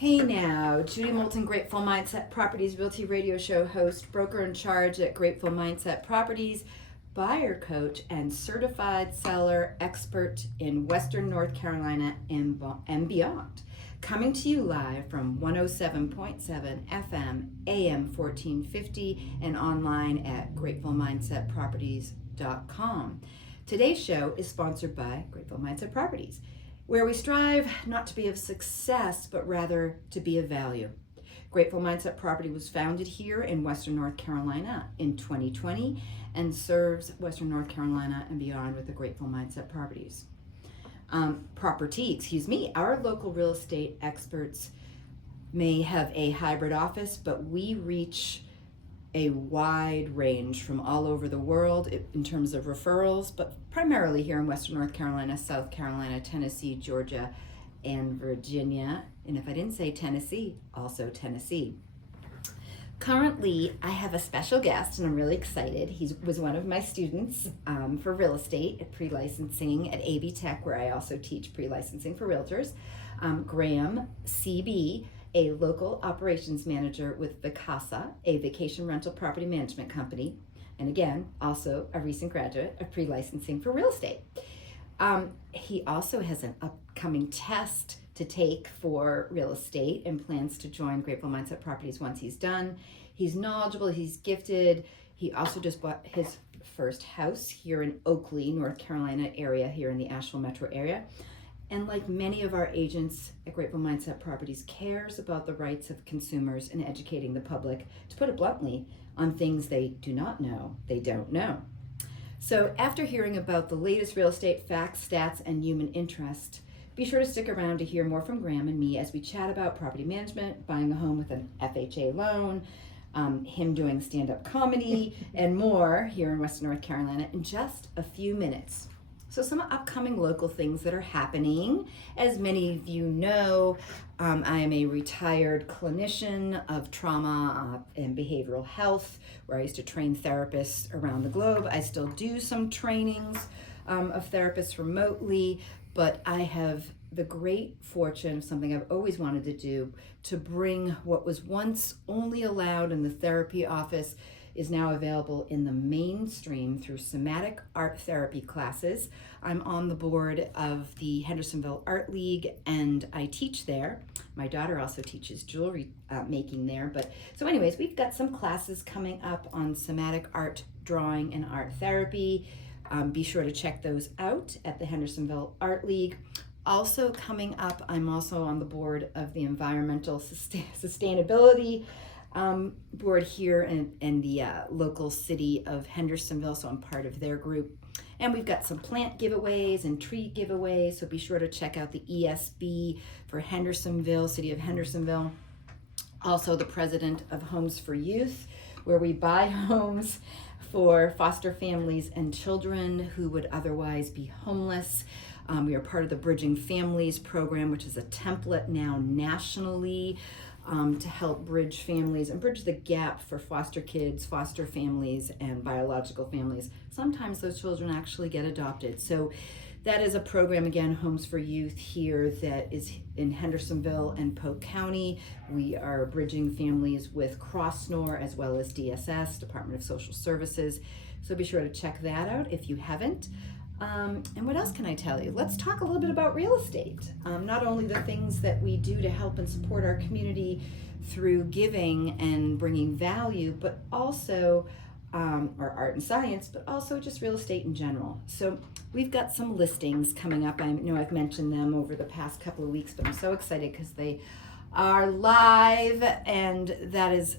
Hey now, Judy Moulton, Grateful Mindset Properties Realty Radio Show host, broker in charge at Grateful Mindset Properties, buyer coach, and certified seller expert in Western North Carolina and beyond. Coming to you live from 107.7 FM, AM 1450, and online at gratefulmindsetproperties.com. Today's show is sponsored by Grateful Mindset Properties, where we strive not to be of success, but rather to be of value. Grateful Mindset Property was founded here in Western North Carolina in 2020 and serves Western North Carolina and beyond with the Grateful Mindset Properties. Our local real estate experts may have a hybrid office, but we reach a wide range from all over the world in terms of referrals, but primarily here in Western North Carolina, South Carolina, Tennessee, Georgia, and Virginia. And if I didn't say Tennessee, also Tennessee. Currently, I have a special guest, and I'm really excited. He was one of my students for real estate at pre-licensing at AB Tech, where I also teach pre-licensing for realtors. Graham CB, a local operations manager with Vacasa, a vacation rental property management company, and again, also a recent graduate of pre-licensing for real estate. He also has an upcoming test to take for real estate and plans to join Grateful Mindset Properties once he's done. He's knowledgeable, he's gifted. He also just bought his first house here in Oakley, North Carolina area, here in the Asheville metro area. And like many of our agents at Grateful Mindset Properties, cares about the rights of consumers and educating the public, to put it bluntly, on things they do not know, they don't know. So after hearing about the latest real estate facts, stats, and human interest, be sure to stick around to hear more from Graham and me as we chat about property management, buying a home with an FHA loan, him doing stand-up comedy, and more here in Western North Carolina in just a few minutes. So some upcoming local things that are happening. As many of you know, I am a retired clinician of trauma and behavioral health, where I used to train therapists around the globe. I still do some trainings of therapists remotely, but I have the great fortune of something I've always wanted to do, to bring what was once only allowed in the therapy office is now available in the mainstream through somatic art therapy classes. I'm on the board of the Hendersonville Art League, and I teach there. My daughter also teaches jewelry making there. But so anyways, we've got some classes coming up on somatic art drawing and art therapy. Be sure to check those out at the Hendersonville Art League. Also coming up, I'm also on the board of the Environmental Sustainability board here in the local city of Hendersonville, so I'm part of their group. And we've got some plant giveaways and tree giveaways, so be sure to check out the ESB for Hendersonville, city of Hendersonville. Also the president of Homes for Youth, where we buy homes for foster families and children who would otherwise be homeless. We are part of the Bridging Families program, which is a template now nationally to help bridge families and bridge the gap for foster kids, foster families, and biological families. Sometimes those children actually get adopted. So that is a program, again, Homes for Youth here, that is in Hendersonville and Polk County. We are bridging families with CrossNor as well as DSS, Department of Social Services. So be sure to check that out if you haven't. And what else can I tell you? Let's talk a little bit about real estate. Not only the things that we do to help and support our community through giving and bringing value, but also our art and science, but also just real estate in general. So we've got some listings coming up. I know I've mentioned them over the past couple of weeks, but I'm so excited because they are live, and that is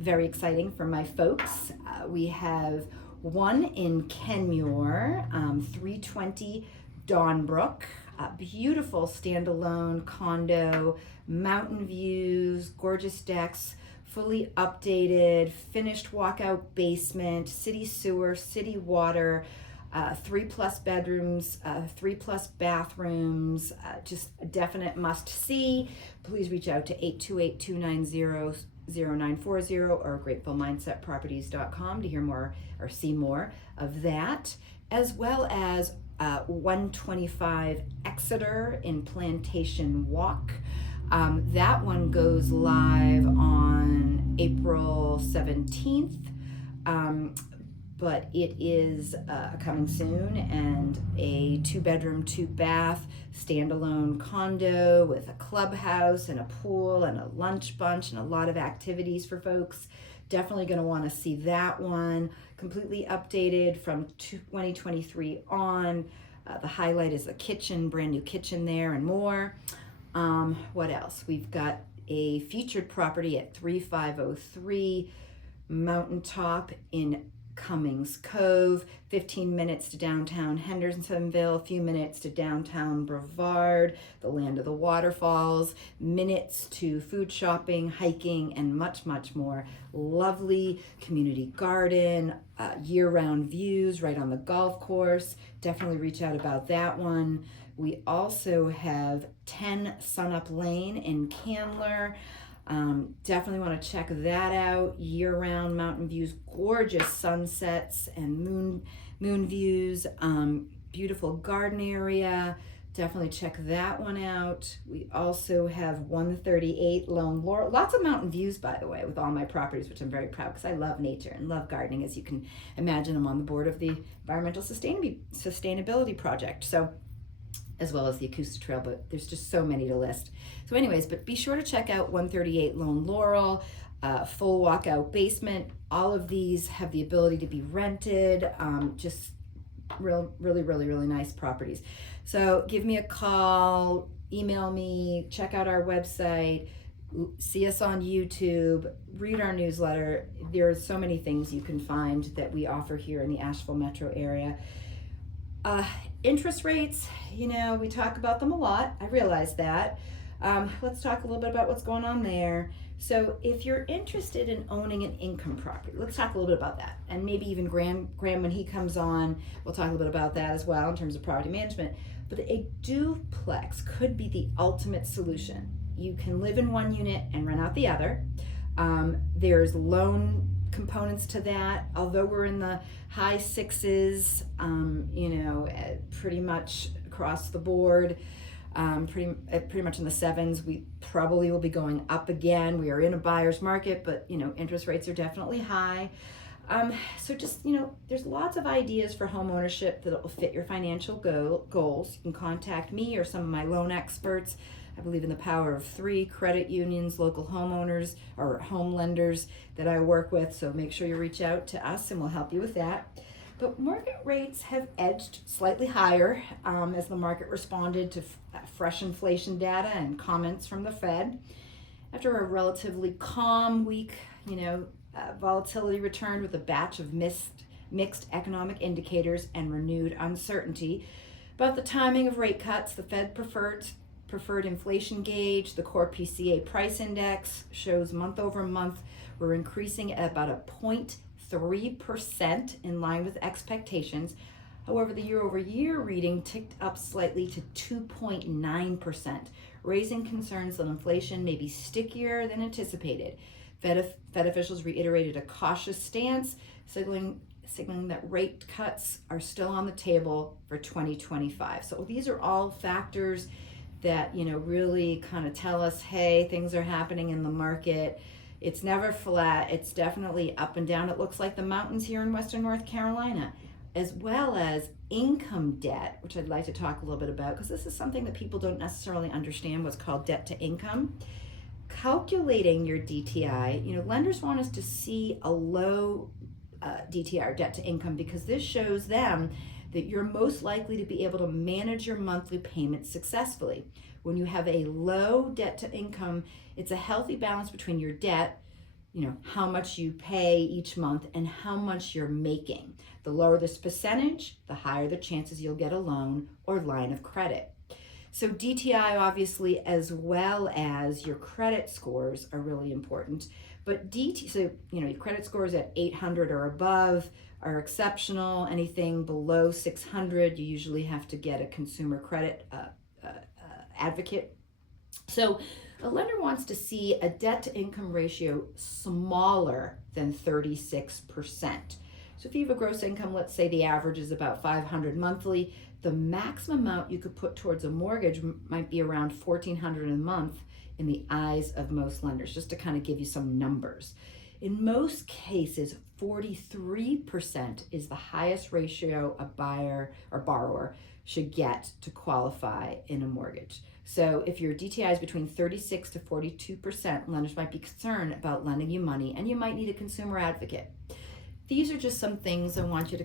very exciting for my folks. We have one in Kenmure, 320 Dawnbrook, a beautiful standalone condo, mountain views, gorgeous decks, fully updated, finished walkout basement, city sewer, city water, 3+ bedrooms, 3+ bathrooms, just a definite must see. Please reach out to 828-290-0940 or gratefulmindsetproperties.com to hear more or see more of that, as well as 125 Exeter in Plantation Walk. That one goes live on April 17th. But it is coming soon, and a 2-bedroom, 2-bath standalone condo with a clubhouse and a pool and a lunch bunch and a lot of activities for folks. Definitely going to want to see that one. Completely updated from 2023 on. The highlight is the kitchen, brand new kitchen there, and more. What else? We've got a featured property at 3503 Mountaintop in Cummings Cove, 15 minutes to downtown Hendersonville, a few minutes to downtown Brevard, the land of the waterfalls, minutes to food shopping, hiking, and much, much more. Lovely community garden, year-round views right on the golf course. Definitely reach out about that one. We also have 10 Sunup Lane in Candler. Definitely want to check that out. Year-round mountain views, gorgeous sunsets and moon views, beautiful garden area. Definitely check that one out. We also have 138 Lone Laurel. Lots of mountain views, by the way, with all my properties, which I'm very proud because I love nature and love gardening. As you can imagine, I'm on the board of the Environmental Sustainability Project. So, as well as the Acoustic Trail, but there's just so many to list. So anyways, but be sure to check out 138 Lone Laurel, full walkout basement. All of these have the ability to be rented, just really nice properties. So give me a call, email me, check out our website, see us on YouTube, read our newsletter. There are so many things you can find that we offer here in the Asheville metro area. Interest rates, we talk about them a lot. I realize that. Let's talk a little bit about what's going on there. So if you're interested in owning an income property, let's talk a little bit about that. And maybe even Graham, when he comes on, we'll talk a little bit about that as well in terms of property management. But a duplex could be the ultimate solution. You can live in one unit and rent out the other. There's loan components to that. Although we're in the high sixes, pretty much across the board, pretty much in the sevens. We probably will be going up again. We are in a buyer's market, but interest rates are definitely high. So just, there's lots of ideas for home ownership that will fit your financial goals. You can contact me or some of my loan experts. I believe in the power of 3 credit unions, local homeowners or home lenders that I work with. So make sure you reach out to us and we'll help you with that. But market rates have edged slightly higher as the market responded to fresh inflation data and comments from the Fed. After a relatively calm week, volatility returned with a batch of mixed economic indicators and renewed uncertainty about the timing of rate cuts. The Fed preferred inflation gauge, the core PCA price index, shows month over month we're increasing at about a 0.3% in line with expectations. However, the year over year reading ticked up slightly to 2.9%, raising concerns that inflation may be stickier than anticipated. Fed officials reiterated a cautious stance, signaling that rate cuts are still on the table for 2025. So these are all factors that really kind of tell us, hey, things are happening in the market. It's never flat. It's definitely up and down. It looks like the mountains here in Western North Carolina, as well as income debt, which I'd like to talk a little bit about because this is something that people don't necessarily understand, what's called debt to income. Calculating your DTI, lenders want us to see a low DTI, debt to income, because this shows them that you're most likely to be able to manage your monthly payments successfully. When you have a low debt to income, it's a healthy balance between your debt, how much you pay each month, and how much you're making. The lower this percentage, the higher the chances you'll get a loan or line of credit. So DTI, obviously, as well as your credit scores are really important. But your credit scores at 800 or above are exceptional. Anything below 600, you usually have to get a consumer credit advocate. So a lender wants to see a debt to income ratio smaller than 36%. So if you have a gross income, let's say the average is about 500 monthly, the maximum amount you could put towards a mortgage might be around $1,400 a month in the eyes of most lenders, just to kind of give you some numbers. In most cases, 43% is the highest ratio a buyer or borrower should get to qualify in a mortgage. So if your DTI is between 36 to 42%, lenders might be concerned about lending you money, and you might need a consumer advocate. These are just some things I want you to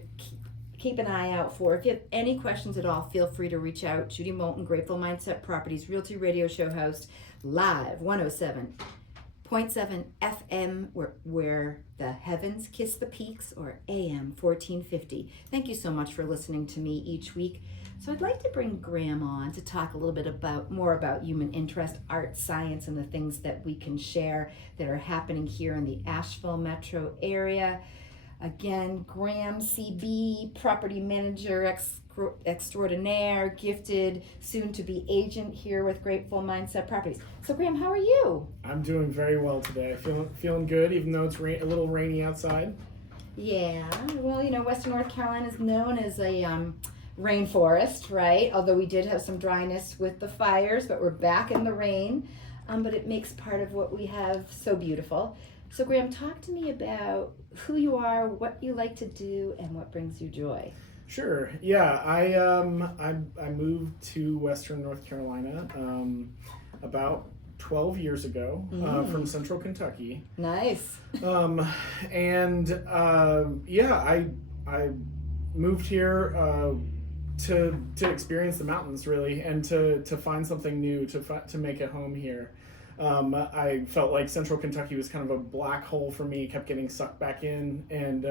keep an eye out for. If you have any questions at all, feel free to reach out. Judy Moulton, Grateful Mindset Properties Realty Radio Show host, live 107.7 FM, where the heavens kiss the peaks, or AM 1450. Thank you so much for listening to me each week. So I'd like to bring Graham on to talk a little bit more about human interest, art, science, and the things that we can share that are happening here in the Asheville metro area. Again, Graham CB, property manager extraordinaire, gifted, soon to be agent here with Grateful Mindset Properties. So Graham, how are you? I'm doing very well today. Feeling good, even though it's a little rainy outside. Yeah, well, Western North Carolina is known as a rainforest, right? Although we did have some dryness with the fires, but we're back in the rain. But it makes part of what we have so beautiful. So Graham, talk to me about who you are, what you like to do, and what brings you joy. Sure. Yeah, I moved to Western North Carolina about 12 years ago from Central Kentucky. Nice. I moved here to experience the mountains, really, and to find something new, to make a home here. I felt like Central Kentucky was kind of a black hole for me, kept getting sucked back in, and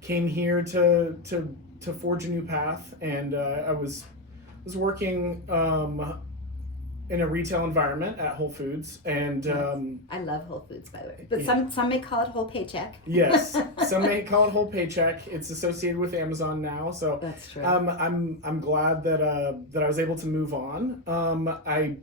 came here to forge a new path. And I was working in a retail environment at Whole Foods, and I love Whole Foods, by the way, but some may call it whole paycheck. Yes, some may call it whole paycheck. It's associated with Amazon now, so that's true. I'm glad that I was able to move on. I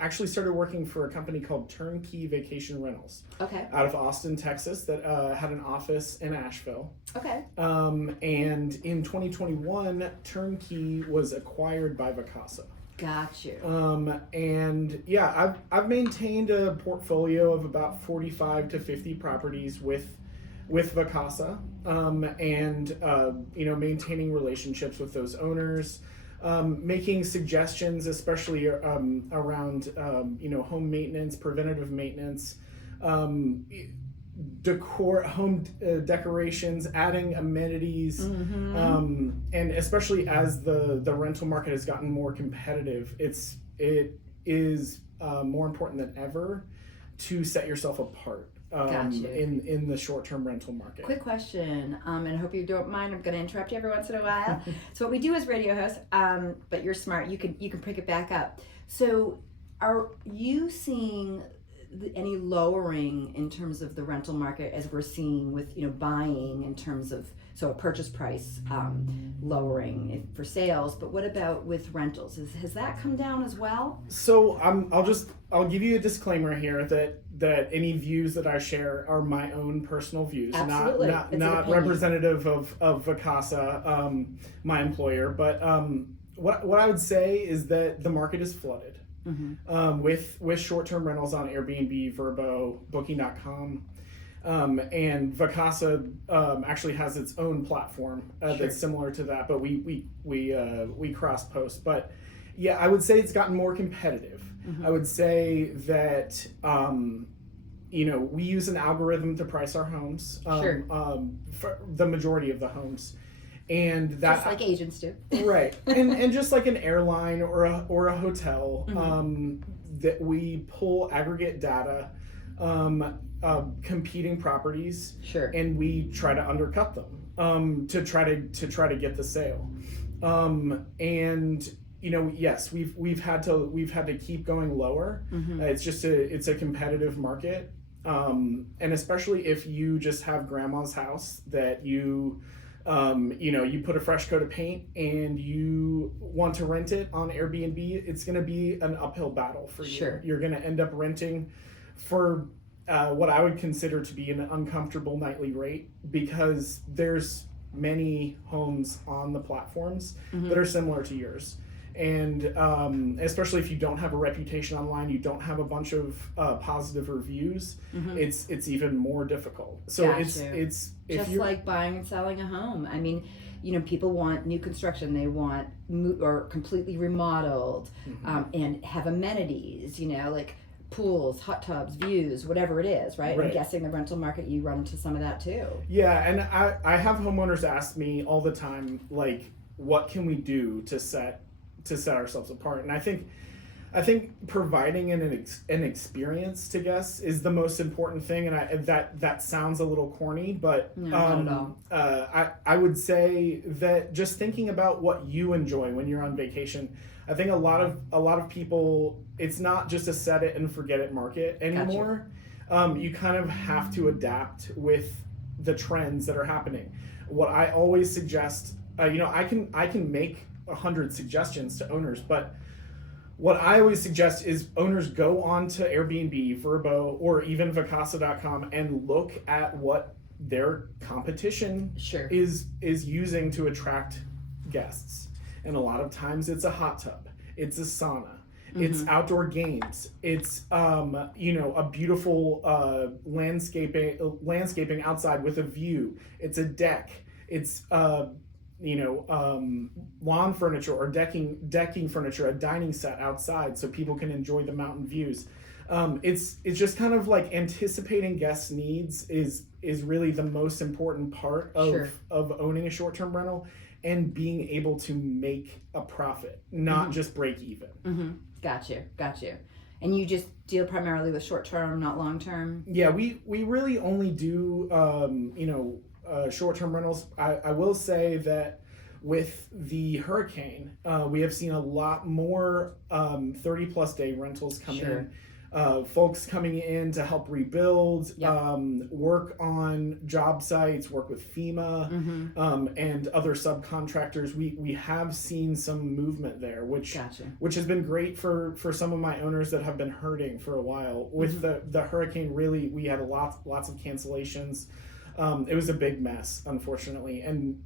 actually started working for a company called Turnkey Vacation Rentals. Okay. Out of Austin, Texas, that had an office in Asheville. Okay. And in 2021, Turnkey was acquired by Vacasa. Got you. And yeah, I've maintained a portfolio of about 45 to 50 properties with Vacasa, and maintaining relationships with those owners. Making suggestions, especially around home maintenance, preventative maintenance, home decorations, adding amenities, and especially as the rental market has gotten more competitive, it is more important than ever to set yourself apart. In the short-term rental market. Quick question, and I hope you don't mind. I'm going to interrupt you every once in a while. So what we do as radio hosts, but you're smart. You can pick it back up. So, are you seeing any lowering in terms of the rental market as we're seeing with buying in terms of a purchase price lowering for sales? But what about with rentals? Has that come down as well? So I'll give you a disclaimer here that any views that I share are my own personal views. Absolutely. not representative of Vacasa, my employer. But what I would say is that the market is flooded with short-term rentals on Airbnb, Vrbo, Booking.com. And Vacasa actually has its own platform that's similar to that, but we cross post. But yeah, I would say it's gotten more competitive. I would say that we use an algorithm to price our homes, for the majority of the homes, and that just like agents do, right? and just like an airline or a hotel, that we pull aggregate data. Competing properties, and we try to undercut them to try to get the sale, and yes, we've had to keep going lower. It's a competitive market, and especially if you just have grandma's house that you put a fresh coat of paint and you want to rent it on Airbnb, it's going to be an uphill battle for you. You're going to end up renting for what I would consider to be an uncomfortable nightly rate, because there's many homes on the platforms that are similar to yours. And especially if you don't have a reputation online, you don't have a bunch of positive reviews, it's even more difficult. So it's if just you're like buying and selling a home. I mean, people want new construction, they want or completely remodeled, and have amenities, like pools, hot tubs, views, whatever it is, right? I'm guessing the rental market, you run into some of that too. Yeah, and I have homeowners ask me all the time, like, what can we do to set ourselves apart? And I think providing an experience to guests is the most important thing. And that sounds a little corny, but no, not at all. I would say that just thinking about what you enjoy when you're on vacation. I think a lot of people, it's not just a set it and forget it market anymore. Gotcha. You kind of have to adapt with the trends that are happening. What I always suggest, I can make 100 suggestions to owners, but what I always suggest is owners go on to Airbnb, Vrbo, or even Vacasa.com and look at what their competition is using to attract guests. And a lot of times it's a hot tub, it's a sauna, it's outdoor games, it's a beautiful landscaping outside with a view, it's a deck, it's lawn furniture or decking furniture, a dining set outside so people can enjoy the mountain views. It's just kind of like anticipating guests' needs is really the most important part of owning a short-term rental, and being able to make a profit, not just break even. Got you. And you just deal primarily with short-term, not long-term? Yeah, we really only do short-term rentals. I will say that with the hurricane, we have seen a lot more 30-plus day rentals come in. Folks coming in to help rebuild, work on job sites, work with FEMA, and other subcontractors. We have seen some movement there, which has been great for some of my owners that have been hurting for a while. With the hurricane, really, we had lots of cancellations. It was a big mess, unfortunately, and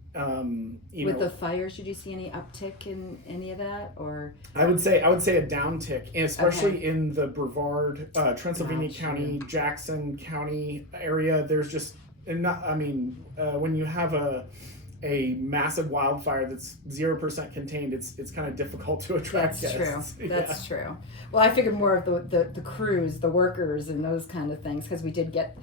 with the fires, did you see any uptick in any of that, or? I would say a downtick, and especially in the Brevard, Transylvania County, Jackson County area. There's just when you have a massive wildfire that's 0% contained, it's kind of difficult to attract guests. That's true. That's true. Well, I figured more of the crews, the workers, and those kind of things, because we did get,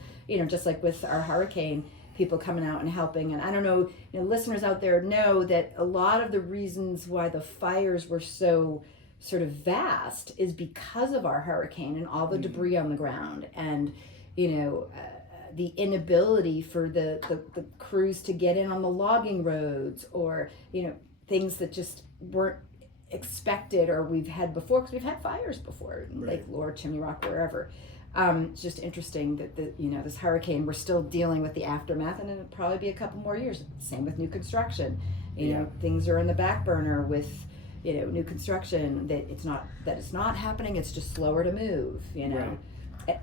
just like with our hurricane, people coming out and helping. And I don't know, listeners out there know that a lot of the reasons why the fires were so sort of vast is because of our hurricane and all the debris on the ground, and the inability for the crews to get in on the logging roads, or things that just weren't expected or we've had before, because we've had fires before in Lake Lure, Chimney Rock, wherever. It's just interesting that this hurricane, we're still dealing with the aftermath, and it'll probably be a couple more years. Same with new construction. Things are in the back burner with new construction, that it's not happening. It's just slower to move.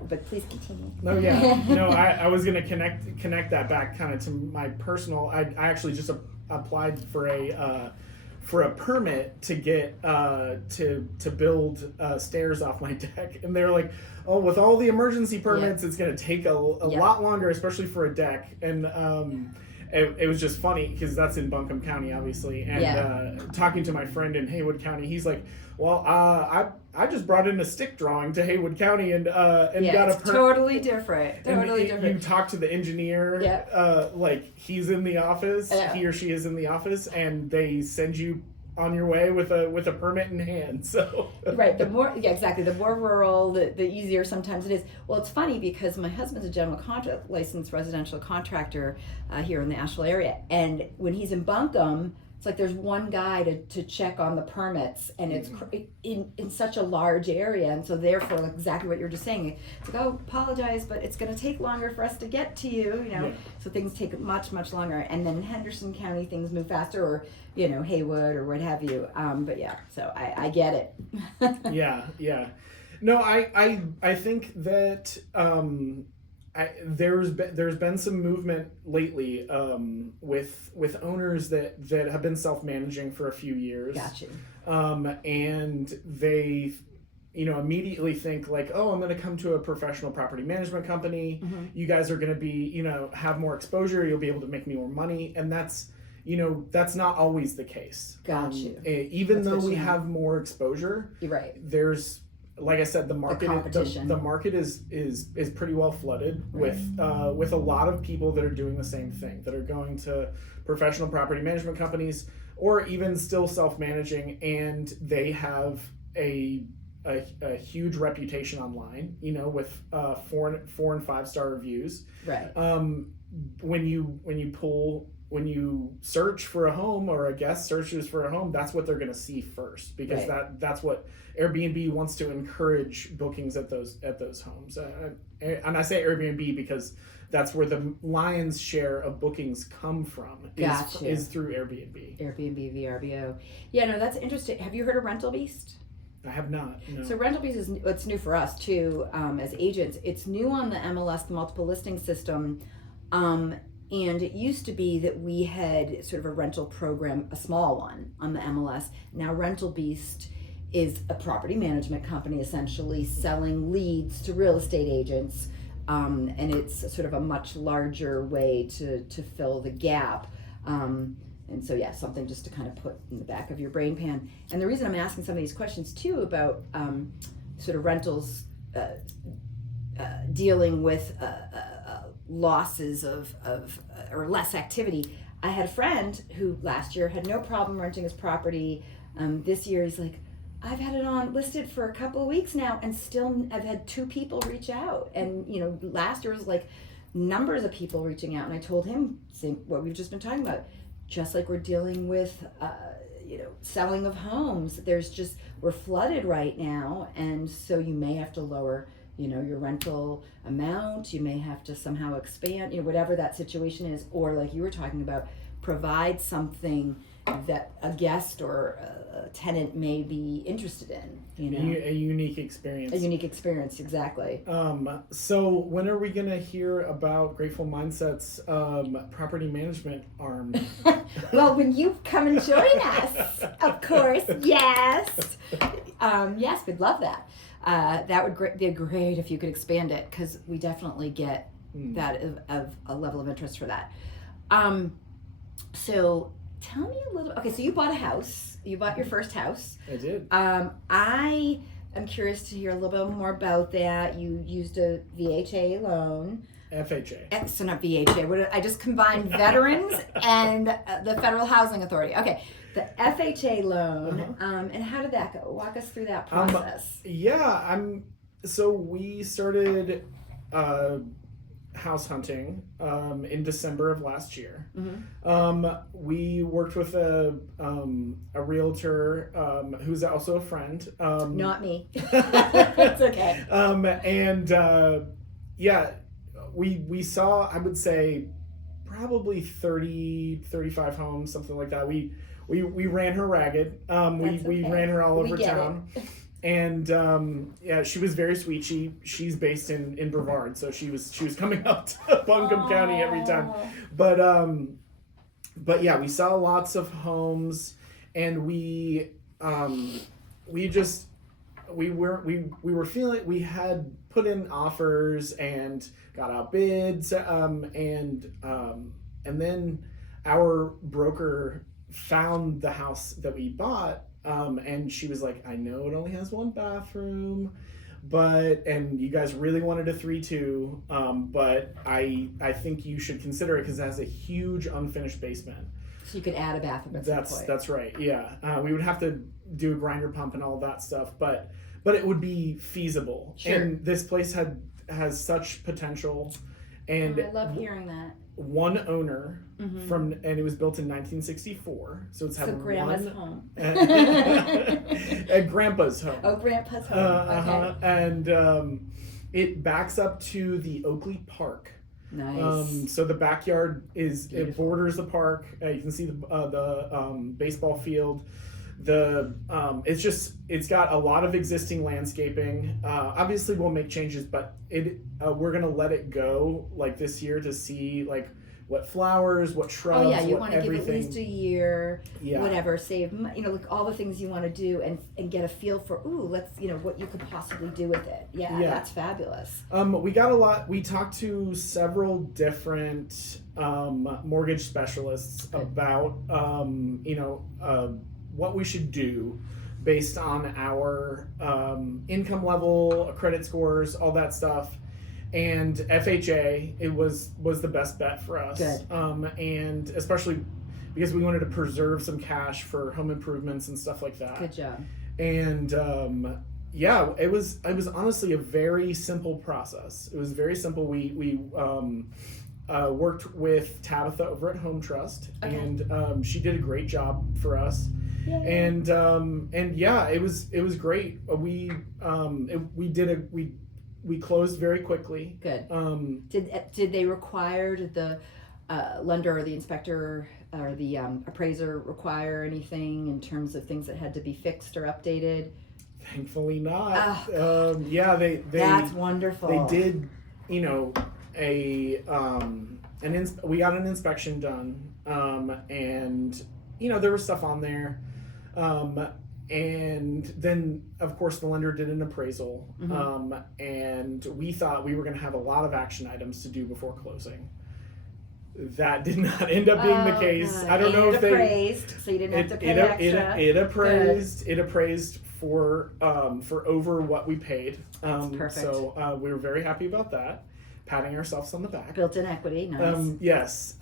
But please continue. No, yeah, no. I was gonna connect that back kind of to my personal. I actually just applied for a permit to get to build stairs off my deck, and they're like, oh, with all the emergency permits, it's gonna take a lot longer, especially for a deck. And it was just funny because that's in Buncombe County, obviously. And talking to my friend in Haywood County, he's like, well, I just brought in a stick drawing to Haywood County and got a permit. Totally different. Totally different. You talk to the engineer, like he's in the office, he or she is in the office, and they send you on your way with a permit in hand. So right, the more rural, the easier sometimes it is. Well, it's funny because my husband's a general licensed residential contractor here in the Asheville area, and when he's in Buncombe, it's like there's one guy to check on the permits, and it's in such a large area, and so therefore, like exactly what you're just saying, it's like, oh, apologize, but it's going to take longer for us to get to you, so things take much longer. And then in Henderson County, things move faster, or Haywood or what have you. But yeah, so I get it. Yeah. No, I think that there's been some movement lately with owners that have been self-managing for a few years. Gotcha. And they, immediately think like, oh, I'm going to come to a professional property management company. Mm-hmm. You guys are going to be, have more exposure. You'll be able to make me more money. And that's not always the case. Gotcha. Even though we have more exposure, you're right. There's, like I said, the market the market is pretty well flooded with a lot of people that are doing the same thing, that are going to professional property management companies or even still self-managing, and they have a huge reputation online, with 4 and 5-star reviews. Right. When you search for a home, or a guest searches for a home, that's what they're going to see first, because that's what Airbnb wants to encourage bookings at those homes. And I say Airbnb because that's where the lion's share of bookings come from. Is through Airbnb. Airbnb, VRBO. Yeah, no, that's interesting. Have you heard of Rental Beast? I have not. No. So Rental Beast it's new for us too, as agents. It's new on the MLS, the multiple listing system. And it used to be that we had sort of a rental program, a small one on the MLS. Now Rental Beast is a property management company essentially selling leads to real estate agents. And it's sort of a much larger way to fill the gap. And so, something just to kind of put in the back of your brain pan. And the reason I'm asking some of these questions too about sort of rentals dealing with losses of or less activity. I had a friend who last year had no problem renting his property. This year he's like, I've had it on listed for a couple of weeks now, and still I've had 2 people reach out. And last year was like numbers of people reaching out, and I told him what we've just been talking about. Just like we're dealing with, selling of homes, we're flooded right now, and so you may have to lower, your rental amount. You may have to somehow expand, whatever that situation is, or like you were talking about, provide something that a guest or a tenant may be interested in. A unique experience. A unique experience, exactly. So when are we going to hear about Grateful Mindset's property management arm? Well, when you come and join us, of course. Yes. Yes, we'd love that. That would be great if you could expand it, because we definitely get that of a level of interest for that. So tell me a little. Okay, so you bought a house. You bought your first house. I did. I am curious to hear a little bit more about that. You used a VHA loan. FHA. So not VHA. I just combined veterans and the Federal Housing Authority. Okay, the FHA loan. And how did that go? Walk us through that process. So we started house hunting in December of last year. We worked with a realtor who's also a friend. Not me. It's okay. We saw, I would say, probably 35 homes, something like that. We ran her ragged. We ran her all over town. And she was very sweet. She's based in Brevard, so she was coming up to Buncombe County every time. But yeah, we saw lots of homes, and we were feeling, we had put in offers and got outbids, and then our broker found the house that we bought. And she was like, I know it only has 1 bathroom, and you guys really wanted a 3-2, but I think you should consider it because it has a huge unfinished basement. So you could add a bathroom at some point. That's right. Yeah. We would have to do a grinder pump and all that stuff, but it would be feasible. Sure. And this place has such potential. And I love hearing that. One owner and it was built in 1964, so it's having grandma's home. Grandpa's home. Oh, grandpa's home. Okay. And it backs up to the Oakley Park. Nice. So the backyard Beautiful. It borders the park. You can see the baseball field. It's got a lot of existing landscaping. Obviously we'll make changes, but we're gonna let it go like this year to see like what flowers, what shrubs, Oh yeah, you what want to give everything. at least a year, Yeah. whatever, save, like all the things you want to do and get a feel for, let's, what you could possibly do with it. Yeah, Yeah. that's fabulous. We talked to several different mortgage specialists Good. about, what we should do based on our income level, credit scores, all that stuff. And FHA, it was the best bet for us. Good. And especially because we wanted to preserve some cash for home improvements and stuff like that. Good job. And it was honestly a very simple process. It was very simple. We worked with Tabitha over at Home Trust, Okay. and she did a great job for us. Yay. And yeah, it was great. We closed very quickly. Good. Did they require, did the lender or the inspector or the appraiser require anything in terms of things that had to be fixed or updated? Thankfully not. Oh, They that's wonderful. They did, we got an inspection done, and there was stuff on there, and then of course the lender did an appraisal, Mm-hmm. and we thought we were going to have a lot of action items to do before closing. That did not end up being the case. God. I don't know And if they appraised, so you didn't have to pay extra. it appraised for over what we paid. That's perfect. So we were very happy about that, patting ourselves on the back. Built-in equity, nice. Yes.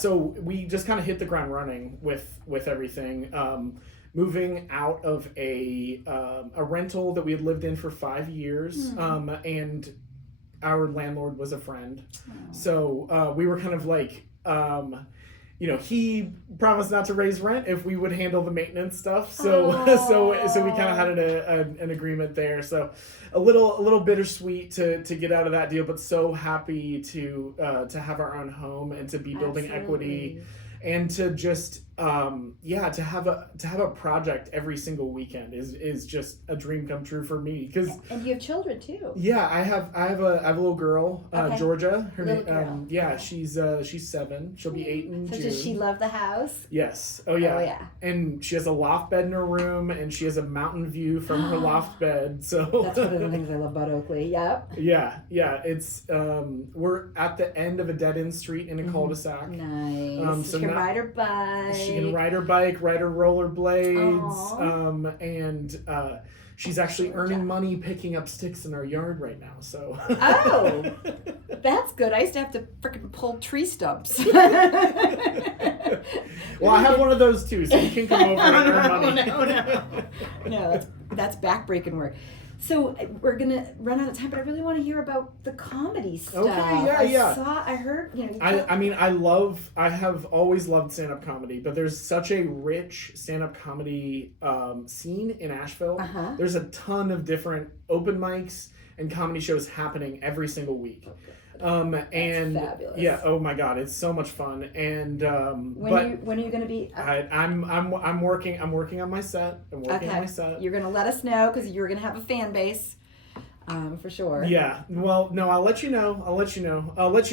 So we just kind of hit the ground running with everything. Moving out of a rental that we had lived in for 5 years, and our landlord was a friend. Oh. So we were kind of like, he promised not to raise rent if we would handle the maintenance stuff. So so we kind of had an agreement there. So a little bittersweet to get out of that deal, but so happy to have our own home and to be building equity, and to just to have a project every single weekend is just a dream come true for me. And you have children too. Yeah, I have a little girl, Okay. Georgia. Her Little name, girl. Okay. she's 7. She'll be 8 in So June. does she love the house? Yes. Oh yeah. Oh yeah. And she has a loft bed in her room, and she has a mountain view from her loft bed. So That's one of the things I love about Oakley. Yep. yeah. It's we're at the end of a dead end street in a cul-de-sac. Nice. So She can now- ride her bike. She can ride her bike, ride her rollerblades, Aw. and she's actually earning money picking up sticks in our yard right now. So. Oh, that's good. I used to have to freaking pull tree stumps. Well, I have one of those too, so you can come over and earn money. No, that's backbreaking work. So we're gonna run out of time, but I really want to hear about the comedy stuff. Okay, yeah. I heard, I have always loved stand-up comedy, but there's such a rich stand-up comedy scene in Asheville. Uh-huh. There's a ton of different open mics and comedy shows happening every single week. And fabulous. yeah, oh my God, it's so much fun. And when are you gonna be? I'm working on my set. I'm working on my set. You're gonna let us know because you're gonna have a fan base, for sure. Yeah. Well, no, I'll let you know. I'll let you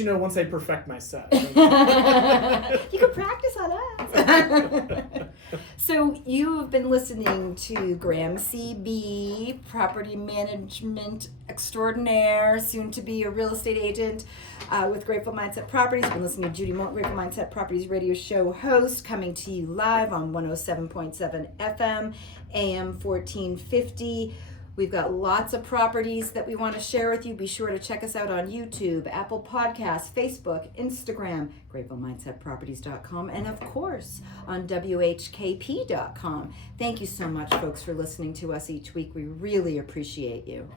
know once I perfect my set. You can practice on us. So you have been listening to Graham CB, property management extraordinaire, soon to be a real estate agent with Grateful Mindset Properties. You've been listening to Judy Moulton, Grateful Mindset Properties radio show host, coming to you live on 107.7 FM, AM 1450. We've got lots of properties that we want to share with you. Be sure to check us out on YouTube, Apple Podcasts, Facebook, Instagram, GratefulMindsetProperties.com, and of course on WHKP.com. Thank you so much, folks, for listening to us each week. We really appreciate you.